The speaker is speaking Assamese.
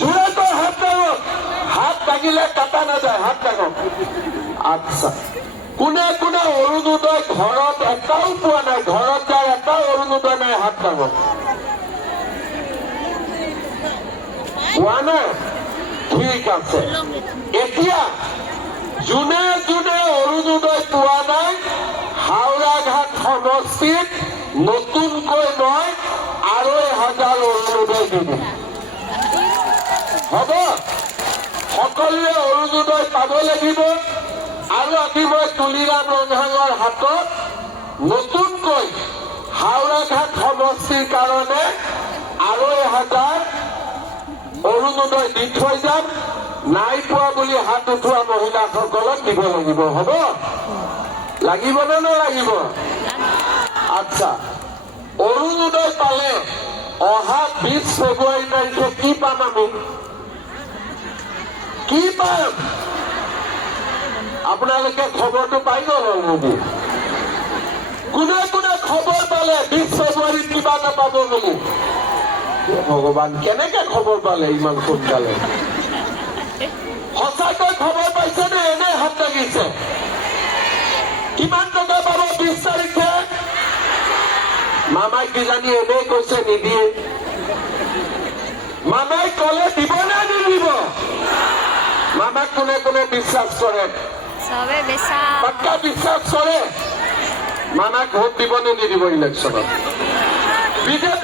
জোরে তো হাত দাঙক, হাত দাঙিলে কাটা নাযায়, হাত দাঙক। আচ্ছা, কোনে কোনে অৰুণোদয় ঘৰত এটাও পোৱা নাই, ঘৰত যাৰ এটাও অৰুণোদয় নাই, হাত দাঙক। পোৱা নাই? ঠিক আছে। এতিয়া যোনে যোনে অৰুণোদয় পোৱা নাই, হাওৰাঘাট সমষ্টিত নতুনকৈ মই ২,৫০০ অৰুণোদয় দি দিম। হ'ব? সকলোৱে অৰুণোদয় পাব লাগিব। আৰু আজি মই তুলিৰাম ৰংহাঙৰ হাতত নতুনকৈ হাওৰাঘাট সমষ্টিৰ কাৰণে ২,৫০০ অৰুণোদয় দি থৈ যাম। নাই পোৱা বুলি হাত উঠোৱা মহিলাসকলক দিব লাগিব। হ'ব? লাগিব নে নালাগিব? আচ্ছা, অৰুণোদয় পালে অহা ২০ ফেব্ৰুৱাৰী তাৰিখে কি পাম আমি? কি পাম? আপোনালোকে খবৰটো পাই গ'ল অলৰেডি। কোনে কোনে খবৰ পালে ২০ ফেব্ৰুৱাৰীত কিবা এটা পাব বুলি? ভগৱান, কেনেকে খবৰ পালে ইমান সোনকালে? সঁচাকৈ খবৰ পাইছে নে এনে হাত লাগিছে? কিমান টকা পাব ২০ তাৰিখে? মামাই কিজানি এনেই কৈছে নিদিয়ে। মামাই কলে দিব নে নিদিব? মামাক কোনে কোনে বিশ্বাস কৰে? পাক্কা বিশ্বাস কৰে? মামাক ভোট দিব নে নিদিব ইলেকশ্যনত? বিজেপি